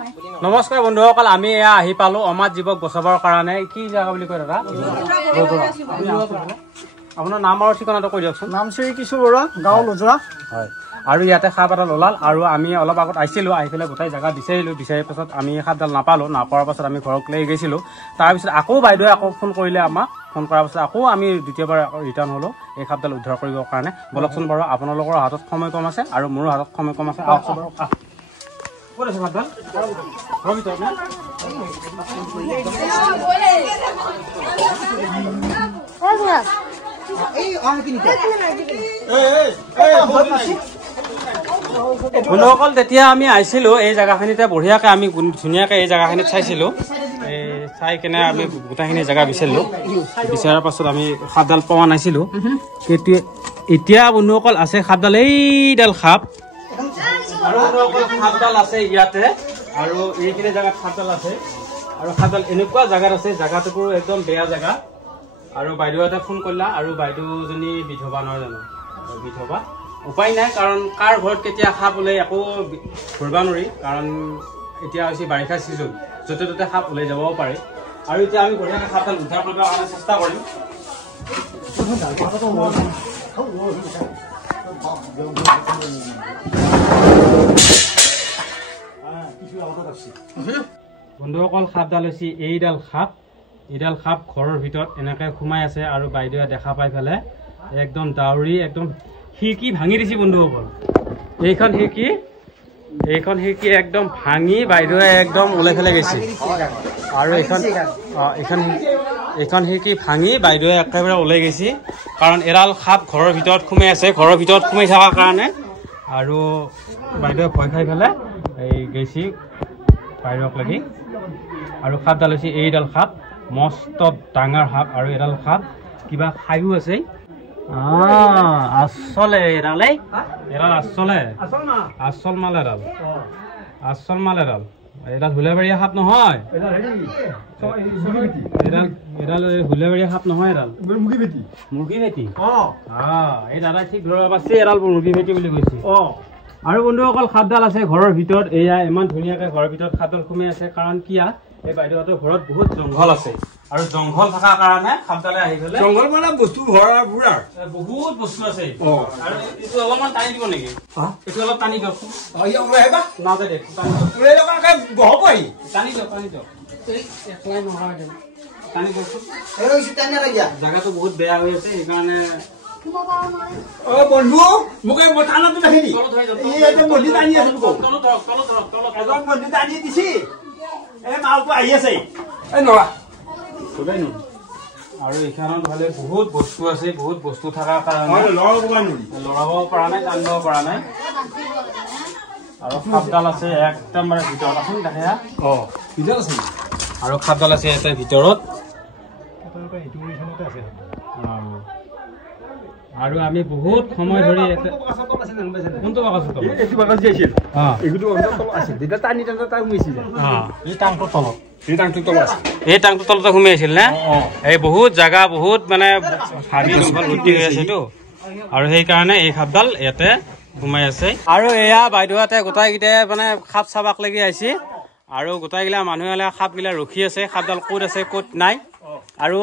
নমস্কাৰ বন্ধুসকল, আমি এয়া আহি পালো অমাত জীৱক বচাবৰ কাৰণে। কি জাগা বুলি কয় দাদা? আপোনাৰ নাম আৰু ঠিকনাটো কৈ দিয়কচোন। নাম শ্ৰী কিশোৰ বৰুৱা, গাঁও লজোৰা। হয়, আৰু ইয়াতে সাপ এডাল ওলাল আৰু আমি অলপ আগত আহিছিলোঁ, আহি পেলাই গোটেই জেগা বিচাৰিলোঁ। বিচাৰি পাছত আমি সাপডাল নাপালোঁ। নাপাৱাৰ পাছত আমি ঘৰত লৈ গৈছিলোঁ। তাৰপিছত আকৌ বাইদেৱে আকৌ ফোন কৰিলে আমাক। ফোন কৰাৰ পাছত আকৌ আমি দ্বিতীয়বাৰ ৰিটাৰ্ণ হ'লোঁ এই সাপডাল উদ্ধাৰ কৰিবৰ কাৰণে। বলকচোন বাৰু, আপোনালোকৰ হাতত সময় কম আছে আৰু মোৰো হাতত সময় কম আছে। আহকচোন বাৰু। ক'ত আছে সাপডাল? ঘৰৰ ভিতৰত নে? বন্ধুসকল, তেতিয়া আমি আহিছিলোঁ এই জেগাখিনিতে বঢ়িয়াকৈ আমি ধুনীয়াকৈ এই জেগাখিনিত চাইছিলোঁ। চাই কেনে আমি গোটেইখিনি জেগা বিচাৰিলোঁ। বিচাৰাৰ পাছত আমি সাপডাল পোৱা নাছিলোঁ। এতিয়া বন্ধুসকল আছে সাপডাল, এইডাল সাপ। আৰু সাপডাল আছে ইয়াতে, আৰু এইখিনি জেগাত সাপডাল আছে। আৰু সাপডাল এনেকুৱা জেগাত আছে, জেগাটোকো একদম বেয়া জেগা। আৰু বাইদেউহঁতে ফোন কৰিলা, আৰু বাইদেউজনী বিধৱা নহয় জানো? বিধৱা। উপায় নাই, কাৰণ কাৰ ঘৰত কেতিয়া সাপ ওলাই একো ধৰিব নোৱাৰি। কাৰণ এতিয়া হৈছে বাৰিষা ছিজন, য'তে ত'তে সাপ ওলাই যাবও পাৰে। আৰু এতিয়া আমি বঢ়িয়াকৈ সাপডাল উদ্ধাৰ কৰিবৰ কাৰণে চেষ্টা কৰিম। বন্ধুসকল, সাপডাল হৈছে এইডাল সাপ। এইডাল সাপ ঘৰৰ ভিতৰত এনেকৈ সোমাই আছে, আৰু বাইদেৱে দেখা পাই পেলাই একদম দাউৰি একদম খিৰিকী ভাঙি দিছে। বন্ধুসকল, এইখন খিৰিকী একদম ভাঙি বাইদেৱে একদম ওলাই পেলাই গৈছে। আৰু এইখন খিৰিকী ভাঙি বাইদেৱে একেবাৰে ওলাই গৈছে, কাৰণ এডাল সাপ ঘৰৰ ভিতৰত সোমাই আছে। ঘৰৰ ভিতৰত সোমাই থকাৰ কাৰণে আৰু বাইদেৱে ভয় খাই পেলাই এই গৈছে বাহিৰক লাগি। আৰু সাপডাল হৈছে এইডাল সাপ, মস্ত ডাঙৰ সাপ। আৰু এডাল সাপ কিবা খায়ো আছে। আচলে এডাল, আচল মাল এডাল, এডাল হুলেবাৰীয়া সাপ নহয়। এডাল হুলেবাৰীয়া সাপ নহয়, এডাল মুৰ্গী ভেটি। এই দাদাই ঠিক ধৰিব পাৰিছে, এডাল মুৰ্গী ভেটি বুলি কৈছে। আৰু বন্ধুসকল, সাপডাল আছে ঘৰৰ ভিতৰত। এয়া ইমান ধুনীয়াকৈ ঘৰৰ ভিতৰত সাপডাল সোমাই আছে, কাৰণ কিয়া এই বাইদেউহঁতৰ ঘৰত বহুত জংঘল আছে। আৰু জংঘল থকাৰ কাৰণে সাপডালে আহি পেলাই জংঘল মানে বস্তু ভৰা বুঢ়া বহুত বস্তু আছে। আৰু এইটো অলপমান টানি দিব নেকি? এইটো অলপ টানি দিয়কচোন। জেগাটো বহুত বেয়া হৈ আছে, সেইকাৰণে বন্ধু মোক এই মঠানটো দেখি দি বন্ধি টানি আছো। এজন বন্ধি টানি দিছি, এই মালটো আহি আছে। এই নৰা আৰু এইখনত ভালে বহুত বস্তু আছে। বহুত বস্তু থকাৰ কাৰণে লৰাব পৰা নাই, টানিব পৰা নাই। আৰু সাপডাল আছে একদম ভিতৰত আছে, দেখে। আৰু সাপডাল আছে ইয়াতে ভিতৰত। আৰু আমি বহুত সময় ধৰি কোনটো বাকচ এই টাংটোৰ তলতে সোমাই আছিল নে? এই বহুত জাগা, বহুত মানে হাবি জংঘল ভৰ্তি হৈ আছেতো, আৰু সেইকাৰণে এই সাপডাল ইয়াতে সোমাই আছে। আৰু এয়া বাইদেউহঁতে গোটাইকেইটাই মানে সাপ চাবাক লাগি আহিছে, আৰু গোটাইগিলা মানুহে সাপগিলা ৰখি আছে, সাপডাল ক'ত আছে ক'ত নাই। আৰু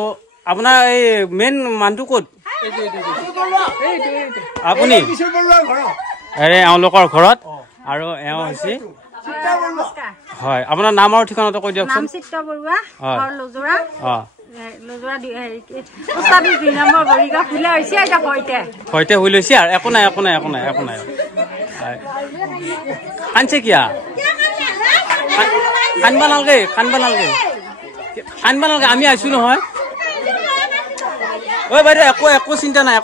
আপোনাৰ এই মেইন মানুহটো ক'ত? আপুনি এওঁলোকৰ ঘৰত। আৰু এওঁ হৈছে হয়, আপোনাৰ নাম আৰু ঠিকনাটো কৈ দিয়কচোন। সৈতে শুই লৈছে, আৰু একো নাই। কান্দছে কিয়া? কান্দবা নালাগে, আমি আহিছো নহয়। ঐ বাইদেউ, একো চিন্তা নাই,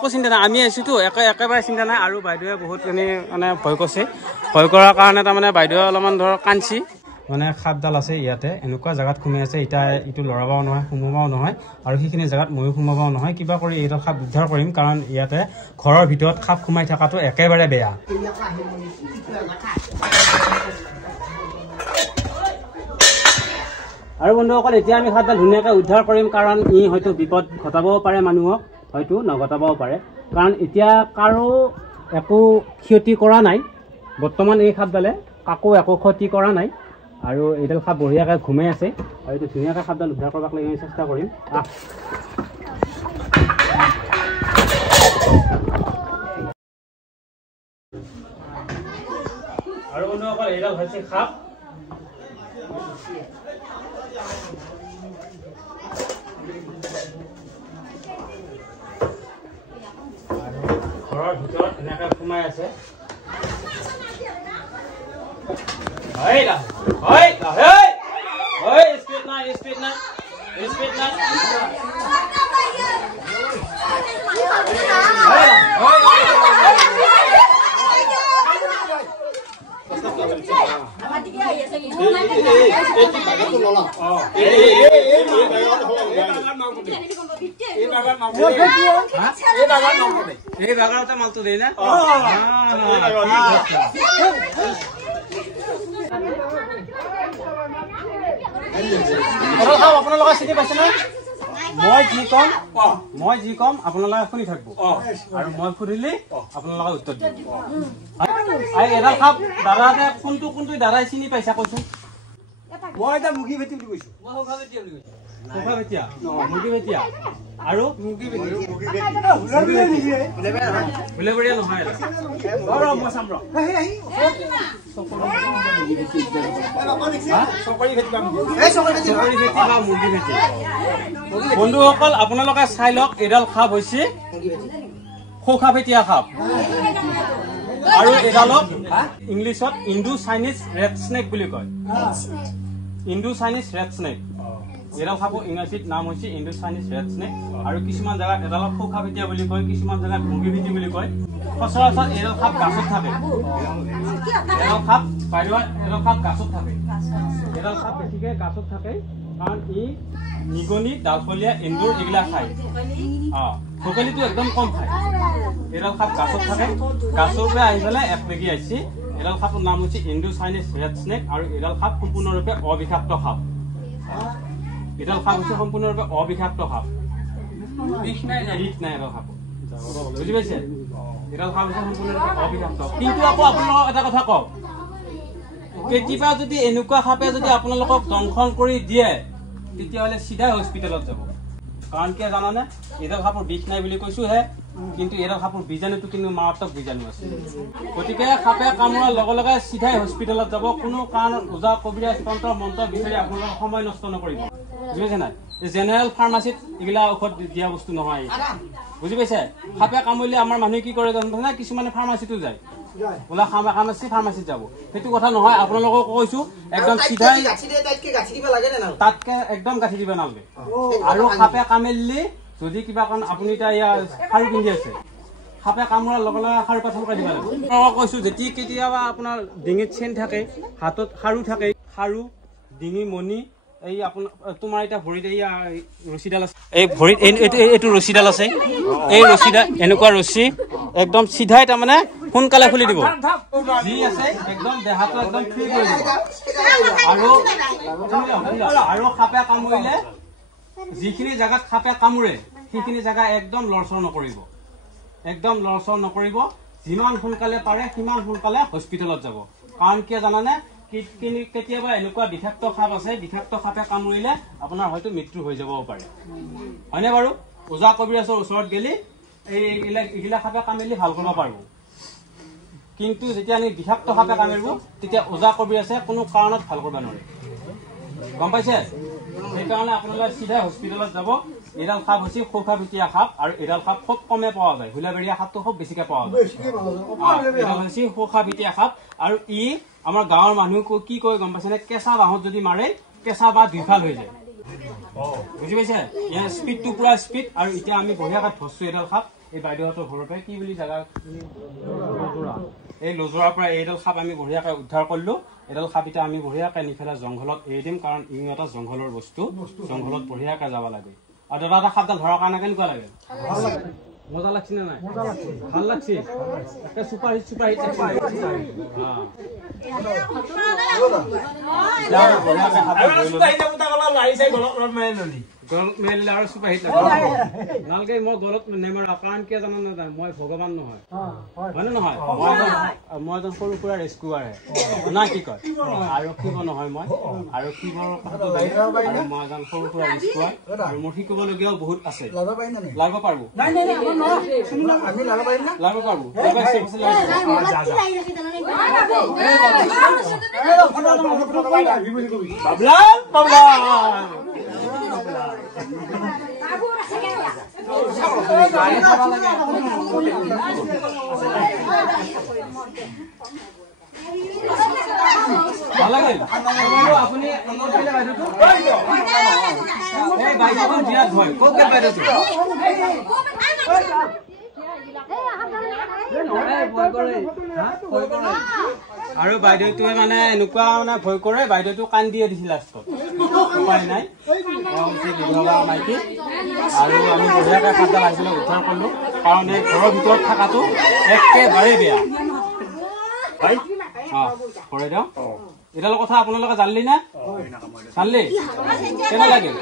আমি আহিছোতো, একেবাৰে চিন্তা নাই। আৰু বাইদেৱে বহুতখিনি মানে ভয় কৰিছে। ভয় কৰাৰ কাৰণে তাৰমানে বাইদেৱে অলপমান ধৰক কান্দছি। মানে সাপডাল আছে ইয়াতে, এনেকুৱা জেগাত সোমাই আছে। এতিয়া ইটো লৰাবও নহয়, সোমাবও নহয়, আৰু সেইখিনি জেগাত ময়ো সোমাবও নহয়। কিবা কৰি এইডাল সাপ উদ্ধাৰ কৰিম, কাৰণ ইয়াতে ঘৰৰ ভিতৰত সাপ সোমাই থকাটো একেবাৰে বেয়া। আৰু বন্ধুসকল, এতিয়া আমি সাপডাল ধুনীয়াকৈ উদ্ধাৰ কৰিম, কাৰণ ই হয়তো বিপদ ঘটাবও পাৰে মানুহক, হয়তো নঘটাবও পাৰে। কাৰণ এতিয়া কাৰো একো ক্ষতি কৰা নাই বৰ্তমান। এই সাপডালে কাকো একো ক্ষতি কৰা নাই। আৰু এইডাল সাপ বঢ়িয়াকৈ ঘুমাই আছে আৰু এইটো ধুনীয়াকৈ সাপডাল উদ্ধাৰ কৰিব লাগি আমি চেষ্টা কৰিম আৰু বন্ধুসকল এইডাল হৈছে সাপ ঘৰৰ ভিতৰত এনেকৈ সোমাই আছে এই বাগানতে মালটো দেই না আপোনালোকে চিনি পাইছে না মই যি কম আপোনালোকে শুনি থাকিব আৰু মই সুধিলে আপোনালোকে উত্তৰ দিব এডাল সাপ দাদাতে কোনটো দাদাই চিনি পাইছা কৈছো মই এটা মুগী ভেটি বুলি কৈছো মুগী ভেটিয়া আৰু হুলেবৰীয়া নহয় বন্ধুসকল আপোনালোকে চাই লওক এডাল সাপ হৈছে খোখাভেটিয়া সাপ আৰু এডালক ইংলিছত ইণ্ডো চাইনিজ ৰেড স্নেক বুলি কয় ইণ্ডো চাইনিজ ৰেড স্নেক এডাল সাপৰ ইংৰাজীত নাম হৈছে ইণ্ডো চাইনিজ ৰেড স্নেক আৰু কিছুমান জেগাত এডালক খোখাভেটিয়া বুলি কয় কিছুমান জেগাত মুগীভেটি বুলি কয় সচৰাচৰ এডাল সাপ গাছত থাকে এডাল সাপ গাছত থাকে এডাল সাপ বেছিকে গাছত থাকে কাৰণ ই নিগনি ডালফলীয়া এন্দুৰ এইগিলা খায় ভোকালিটো একদম কম খায় এডাল সাপ গাছত থাকে গাছৰ পৰা আহি পেলাই এক পেগি আহিছে এডাল সাপৰ নাম হৈছে ইণ্ডো চাইনিজ ৰেড স্নেক আৰু এডাল সাপ সম্পূৰ্ণৰূপে অবিষাক্ত সাপ এডাল সাপ হৈছে সম্পূৰ্ণৰূপে অবিষাক্ত সাপ বিষ নাই এডাল সাপ বুজি পাইছে এডাল সাপ হৈছে সম্পূৰ্ণৰূপে অবিষাক্ত কিন্তু আকৌ আপোনালোকক এটা কথা কওক কেতিয়াবা যদি এনেকুৱা সাপে যদি আপোনালোকক দংশন কৰি দিয়ে তেতিয়াহ'লে চিধাই হস্পিটেলত যাব কাৰণ কিয় জানানে এডাল সাপৰ বিষ নাই বুলি কৈছোহে কিন্তু এডাল সাপৰ বীজাণুটো কিন্তু মাৰাত্মক বীজাণু আছে গতিকে সাপে কামোৰাৰ লগে লগে চিধাই হস্পিটেলত যাব কোনো কাৰণত ওজা কবিৰাজ তন্ত্ৰ মন্ত্ৰ বিচাৰি আপোনালোকে সময় নষ্ট নকৰিব বুজি পাইছে নাই জেনেৰেল ফাৰ্মাচীত এইগিলা ঔষধ দিয়া বস্তু নহয় বুজি পাইছে সাপে কামুৰিলে আমাৰ মানুহে কি কৰে জানে কিছুমানে ফাৰ্মাচীতো যায় ওলা ফাৰ্মাচীত যাব সেইটো কথা নহয় আপোনালোকক কৈছো একদম চিধাই তাতকে একদম গাঁঠি দিব নালাগে আৰু সাপে কামুৰিলে যদি কিবা কাৰণ আপুনি এতিয়া ইয়াৰ শাৰী পিন্ধি আছে সাপে কামোৰাৰ লগে লগে শাৰী পাথৰ লগাই দিব লাগিব কৈছো যেতিয়া কেতিয়াবা আপোনাৰ ডিঙিত চেন থাকে হাতত খাৰু থাকে খাৰু ডিঙি মণি এই আপোনাৰ তোমাৰ এতিয়া ভৰিত এই ৰছীডাল আছে এই ভৰিত এইটো ৰছীডাল আছে এই ৰছীডাল এনেকুৱা ৰছী একদম চিধাই তাৰমানে সোনকালে খুলি দিব যি আছে একদম দেহাটো একদম ফ্ৰী কৰি দিব আৰু সাপে কামুৰিলে যিখিনি জাগাত সাপে কামুৰে সেইখিনি জাগা একদম লৰচৰ নকৰিব যিমান সোনকালে পাৰে সিমান সোনকালে হস্পিটেলত যাব কাৰণ কিয় জানানে কেতিয়াবা এনেকুৱা বিষাক্ত সাপ আছে বিষাক্ত সাপে কামুৰিলে আপোনাৰ হয়তো মৃত্যু হৈ যাবও পাৰে হয়নে বাৰু ওজা কবিৰাজৰ ওচৰত গেলি এইগিলা সাপে কামুৰিলে ভাল কৰিব পাৰিব কিন্তু যেতিয়া আমি বিষাক্ত সাপে কামুৰিব তেতিয়া ওজা কবিৰাজে কোনো কাৰণত ভাল কৰিব নোৱাৰে গম পাইছে সেইকাৰণে আপোনালোকে চিধা হস্পিটেলত যাব এডাল সাপ হৈছে খোখাভেটিয়া সাপ আৰু এডাল সাপ খুব কমে পোৱা যায় হুলেবেৰিয়া সাপটো খুব বেছিকে পোৱা যায় এডাল হৈছে খোখাভেটিয়া সাপ আৰু ই আমাৰ গাঁৱৰ মানুহক কি কয় গম পাইছেনে কেঁচা বাঁহত যদি মাৰে কেঁচা বাঁহ দুইফাল হৈ যায় বুজি পাইছে ইয়াৰ স্পীডটো পুৰা স্পীড আৰু এতিয়া আমি বঢ়িয়াকৈ ধৰছো এডাল সাপ এই বাইদেউহঁতৰ ঘৰৰ পৰা কি বুলি জাগা এই লজোৰাৰ পৰা এইডাল সাপ আমি বঢ়িয়াকৈ উদ্ধাৰ কৰিলো এডাল সাপ এতিয়া আমি বঢ়িয়াকৈ নি পেলাই জংঘলত এৰি দিম কাৰণ ই এটা জংঘলৰ বস্তু জংঘলত বঢ়িয়াকৈ যাব লাগে আৰু দাদা সাপডাল ধৰাৰ কাৰণে কেনেকুৱা লাগে মজা লাগছে না নাই ভাল লাগছে একটা সুপাৰ হিট গলত মেলিলে আৰু চুপাহিত নালগে মই গলত নেমাৰা কাৰণ কিয় জানো নাজানো মই ভগৱান নহয় হয়নে নহয় মই এজন সৰু সুৰা ৰেস্কুৱাৰহে না কি কয় আৰক্ষীব নহয় মই আৰক্ষীবৰ কথাটো আৰু মই এজন সৰু সুৰা ৰেস্কুৱাৰ আৰু মোৰ শিকিবলগীয়াও বহুত আছে লাগিব পাৰবো লাগিব পাৰবো আপুনি বিৰাট হয় কওক আৰু বাইদেউটোৱে মানে এনেকুৱা মানে ভয় কৰে বাইদেউটো কান্দিয়ে দিছিল লাষ্টত উপায় নাই মাইকী আৰু আমি বঢ়িয়াকৈ খাদ্য লাগিছিলে উদ্ধাৰ কৰিলো কাৰণ এই ঘৰৰ ভিতৰত থকাটো একেবাৰে বেয়া কৰে দিয়ক এডাল কথা আপোনালোকে জানলি না জানলি কেনে লাগিল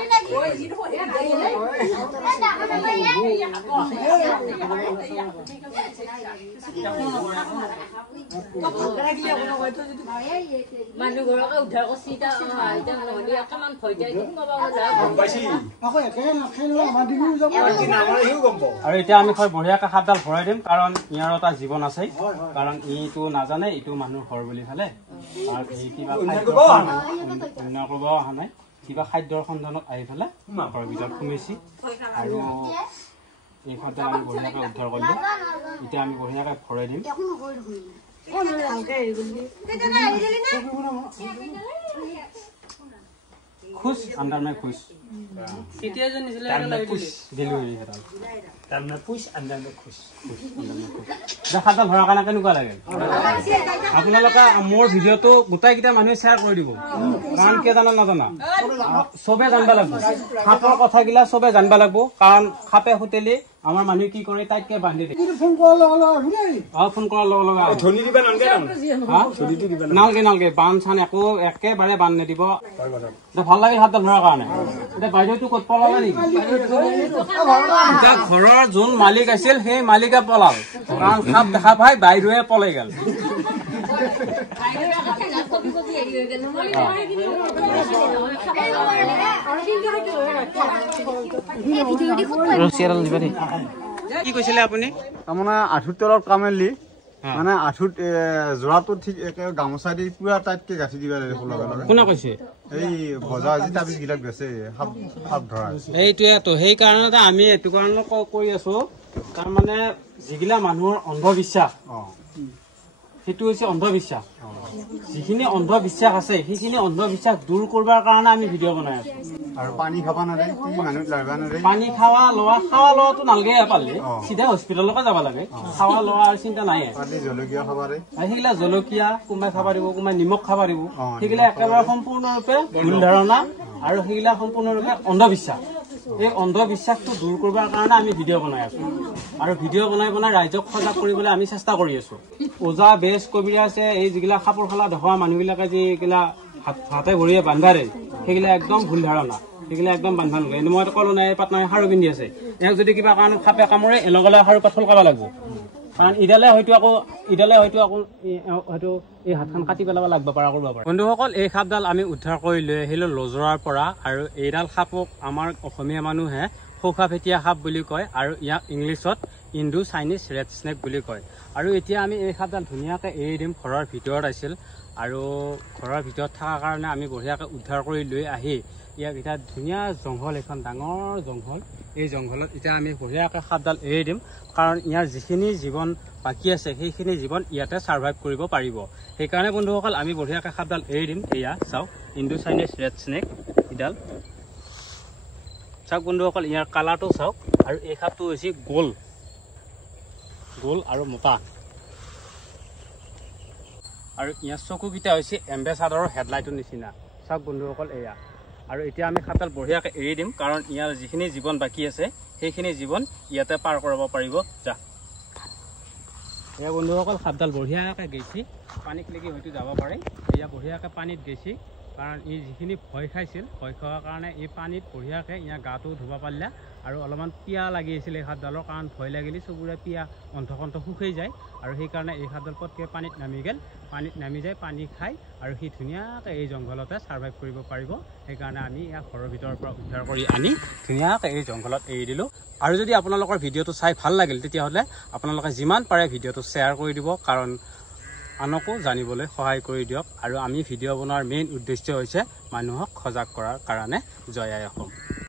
মানুহ ঘৰকে উদ্ধাৰ কৰিছে অকমান ভয় আৰু এতিয়া আমি বঢ়িয়াকৈ সাপডাল ভৰাই দিম কাৰণ ইয়াৰ এটা জীৱন আছে কাৰণ ইটো নাজানে ইটো মানুহ ঘৰ বুলি খালে কিবা অন্য কৰিব অহা নাই কিবা খাদ্যৰ সন্ধানত আহি পেলাই ঘৰৰ ভিতৰত সোমাইছি আৰু এই খাদ্য আমি বঢ়িয়াকৈ উদ্ধাৰ কৰিলো এতিয়া আমি বঢ়িয়াকৈ ভৰাই দিম खुश अंदर में खुश খাদ্য ভৰা কাৰণে কেনেকুৱা লাগে আপোনালোকে মোৰ ভিডিঅ'টো গোটেইকেইটা মানুহে শ্বেয়াৰ কৰি দিব কাৰণ কিয় জানো নাজানা চবে জানিব লাগিব সাপৰ কথাগিলা চবে জানিব লাগিব কাৰণ সাপে সুতেলি আমাৰ মানুহে কি কৰে তাইতকে বান্ধি দিয়ে ফোন কৰাৰ লগে লগে নালগে বান চান একো একেবাৰে বান্ধ নিদিব ভাল লাগে সাপডাল ভৰাৰ কাৰণে এতিয়া বাইদেউটো ক'ত পলালে নেকি এতিয়া ঘৰৰ যোন মালিক আছিল সেই মালিকে পলাল কাৰণ সাপ দেখা পাই বাইদেৱে পলাই গেল কি কৈছিলে আপুনি তাৰমানে আঁঠুৰ তলত কামেলি মানে আঁঠুত যোৰাটো ঠিক একে গামোচা দি পুৰা টাইটকে গাঁঠি দিবা কোনে কৈছে এই বজাৰ যি তাবিজ গিলাক বেচে সাপ ধৰা এইটোৱেতো সেই কাৰণতে আমি এইটো কাৰণে কৈ আছো তাৰমানে যিগিলা মানুহৰ অন্ধবিশ্বাস সেইটো হৈছে অন্ধবিশ্বাস যিখিনি অন্ধবিশ্বাস আছে সেইখিনি অন্ধবিশ্বাস দূৰ কৰিবৰ কাৰণে আমি ভিডিঅ' বনাই আছো আৰু পানী খাব নোৱাৰে মানুহ লাগবা নোৱাৰে পানী খাৱা লোৱাটো নালগে পালে চিধা হস্পিটেললৈকে যাব লাগে খাৱা লোৱা আৰু চিন্তা নাই জলকীয়া খাব পাৰে সেইগিলা জলকীয়া কোনোবাই খাব দিব কোনোবাই নিমখ খাব দিব সেইগিলা একেবাৰে সম্পূৰ্ণৰূপে ভুল ধাৰণা আৰু সেইগিলা সম্পূৰ্ণৰূপে অন্ধবিশ্বাস এই অন্ধবিশ্বাসটো দূৰ কৰিবৰ কাৰণে আমি ভিডিঅ' বনাই আছো আৰু ভিডিঅ' বনাই ৰাইজক সজাগ কৰিবলৈ আমি চেষ্টা কৰি আছো ওজা বেজ কবিৰাজে এই যিগিলা সাপৰ খালা দেখুওৱা মানুহবিলাকে যিগিলা হাতে ভৰিয়ে বান্ধাৰে সেইগিলা একদম ভুল ধাৰণা সেইগিলা একদম বান্ধা নলগে মই ক'লো নাই পাটনাই সাৰু পিন্ধি আছে ইয়াক যদি কিবা কাৰণে সাপে কামোৰে এলগলে সাৰু পাথল খাব লাগিব কাৰণ ইডালে হয়তো হয়তো এই হাতখন কাটি পেলাব লাগিব পাৰা কৰিব পাৰে বন্ধুসকল এই সাপডাল আমি উদ্ধাৰ কৰি লৈ আহিলো লজৰাৰ পৰা আৰু এইডাল সাপক আমাৰ অসমীয়া মানুহে সৌখাফেটীয়া সাপ বুলি কয় আৰু ইয়াক ইংলিছত ইণ্ডো চাইনিজ ৰেড স্নেক বুলি কয় আৰু এতিয়া আমি এই সাপডাল ধুনীয়াকৈ এৰি দিম ঘৰৰ ভিতৰত আছিল আৰু ঘৰৰ ভিতৰত থকাৰ কাৰণে আমি বঢ়িয়াকৈ উদ্ধাৰ কৰি লৈ আহি ইয়াক এতিয়া ধুনীয়া জংঘল এখন ডাঙৰ জংঘল এই জংঘলত এতিয়া আমি বঢ়িয়াকৈ সাপডাল এৰি দিম কাৰণ ইয়াৰ যিখিনি জীৱন বাকী আছে সেইখিনি জীৱন ইয়াতে ছাৰ্ভাইভ কৰিব পাৰিব সেইকাৰণে বন্ধুসকল আমি বঢ়িয়াকৈ সাপডাল এৰি দিম এয়া চাওক ইণ্ডো চাইনিজ ৰেড স্নেক ইডাল চাওক বন্ধুসকল ইয়াৰ কালাৰটো চাওক আৰু এই সাপটো হৈছে গোল আৰু মোটা আৰু ইয়াৰ চকুকেইটা হৈছে এম্বেচাডৰৰ হেডলাইটৰ নিচিনা চাওক বন্ধুসকল এয়া আৰু এতিয়া আমি সাপডাল বঢ়িয়াকৈ এৰি দিম কাৰণ ইয়াৰ যিখিনি জীৱন বাকী আছে সেইখিনি জীৱন ইয়াতে পাৰ কৰাব পাৰিব যা এয়া বন্ধুসকল সাপডাল বঢ়িয়াকৈ গৈছে পানীত লাগি হয়তো যাব পাৰে এয়া বঢ়িয়াকৈ পানীত গৈছে কাৰণ ই যিখিনি ভয় খাইছিল ভয় খোৱাৰ কাৰণে এই পানীত বঢ়িয়াকৈ ইয়াৰ গাটো ধুব পাৰিলে আৰু অলপমান পিয়া লাগি আছিল এই সাপডালৰ কাৰণ ভয় লাগিলে চবৰে পিয়া অন্তকণ্ঠ শুকাই যায় আৰু সেইকাৰণে এই সাপডাল পটকৈ পানীত নামি গ'ল পানীত নামি যায় পানী খাই আৰু সি ধুনীয়াকৈ এই জংঘলতে ছাৰ্ভাইভ কৰিব পাৰিব সেইকাৰণে আমি ইয়াক ঘৰৰ ভিতৰৰ পৰা উদ্ধাৰ কৰি আনি ধুনীয়াকৈ এই জংঘলত এৰি দিলোঁ আৰু যদি আপোনালোকৰ ভিডিঅ'টো চাই ভাল লাগিল তেতিয়াহ'লে আপোনালোকে যিমান পাৰে ভিডিঅ'টো শ্বেয়াৰ কৰি দিব কাৰণ আনকো জানিবলৈ সহায় কৰি দিয়ক আৰু আমি ভিডিঅ' বনোৱাৰ মেইন উদ্দেশ্য হৈছে মানুহক সজাগ কৰাৰ কাৰণে জয় আই অসম।